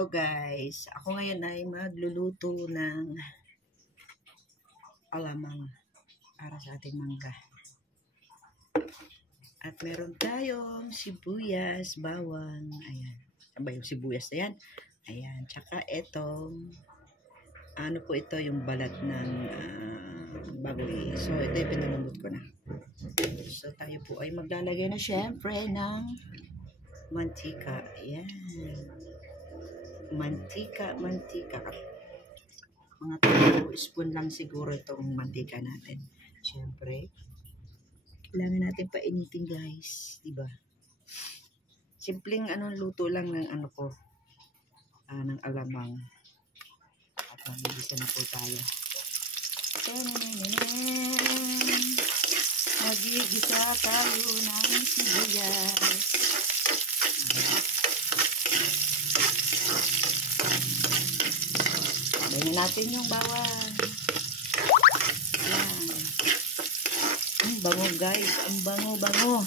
So guys, ako ngayon ay magluluto ng alamang para sa ating mangga. At meron tayong sibuyas, bawang, ayan. Ano ba yung sibuyas na yan? Ayan, tsaka itong, ano po ito, yung balat ng baboy. So ito yung pinalambot ko na. So tayo po ay maglalagay na syempre ng mantika. Ayan. Mantika. Mga 2 spoon lang siguro itong mantika natin. Siyempre, kailangan natin painitin guys, diba? Simpleng luto lang ng ng alamang. At magigisa na po tayo. Magigisa tayo ng sibuyas. Bayin natin yung bawang. Ayan. Ang bango guys. Ang bango.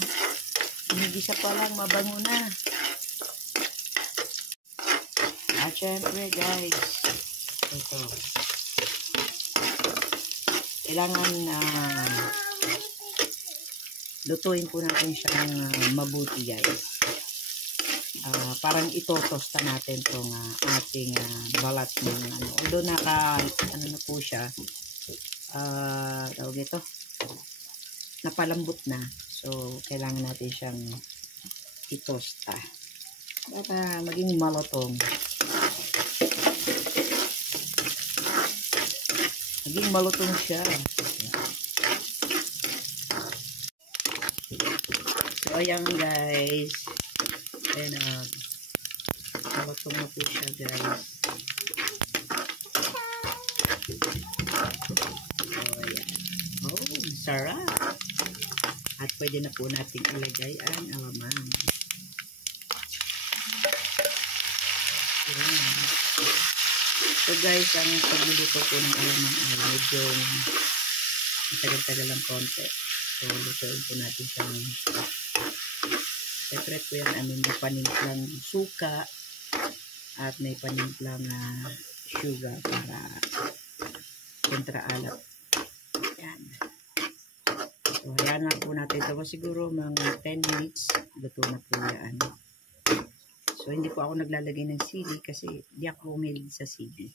Hinigisa pa lang, mabango na. At syempre guys, ito. Kailangan lutuin po natin siya ng mabuti guys. Parang itotosta natin itong ating balat ng although na po siya, tawag ito, napalambot na. So, kailangan natin siyang itosta para maging malutong. Maging malutong siya. So, ayan guys. Ayan, malutong na po siya guys. So, ayan. Oh, sarap. At pwede na po natin ilagay ang alamang. Ayan. So guys, ang pagluluto po ng alamang ay medyo matagal-tagal lang konti. So, lutuin po natin siya ng separate po yan. May panimplang suka at may panimplang sugar para kontra alat. Yan. So, ayan na po natin ito. Siguro mga 10 minutes luto na po yan. So, hindi po ako naglalagay ng sili kasi di ako umilig sa sili.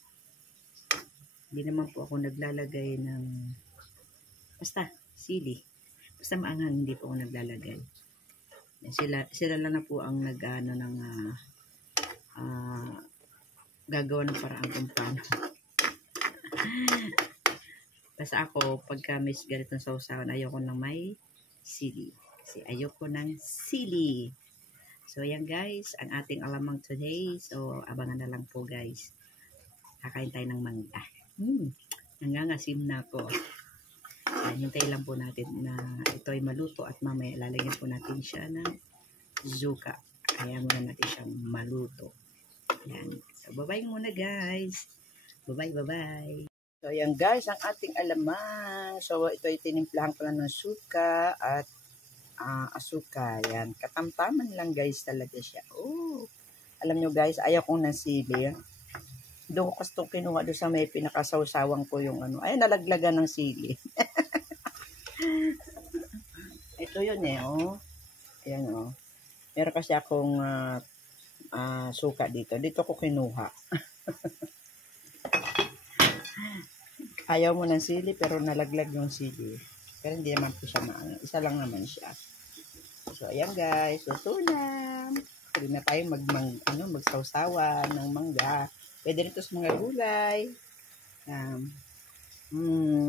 Hindi naman po ako naglalagay ng basta sili. Basta maanghang, hindi po ako naglalagay. Sila lang na po ang nag-ano ng gagawa ng paraan kung paano. Basta ako, pagka may ganitong sausawan, ayoko nang may sili. Kasi ayoko ng sili. So, yan guys, ang ating alamang today. So, abangan na lang po guys. Kakain tayo ng mangga. Nangangasim na ako. Hintay lang po natin na ito ay maluto at mamaya lalagyan po natin siya ng zuka. Kaya muna natin siyang maluto. Yan. So, bye-bye muna guys. Bye-bye. So, yan guys, ang ating alamang. So, ito ay tinimplahan ko lang ng suka at asuka. Yan. Katamtaman lang guys talaga siya. Oh. Alam nyo guys, ayaw kong ng sili. Doon ko kasi kinuha doon sa may pinakasawsawang ko yung ay nalaglagan ng sili. Ito yun oh. Ayan oh. Meron kasi akong suka dito. Dito ko kinuha. Ayaw mo ng sili pero nalaglag yung sili. Pero hindi naman po siya isa lang naman siya. So ayan guys, luto na. Pwede na tayo magsawsawa ng mangga. Pwede rin ito sa mga gulay.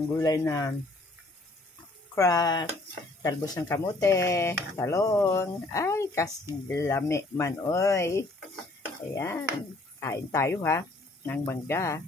Gulay na talbos ng kamote, talong. Ay, kaslami man, oy. Ayan. Kain tayo ha, ng mangga.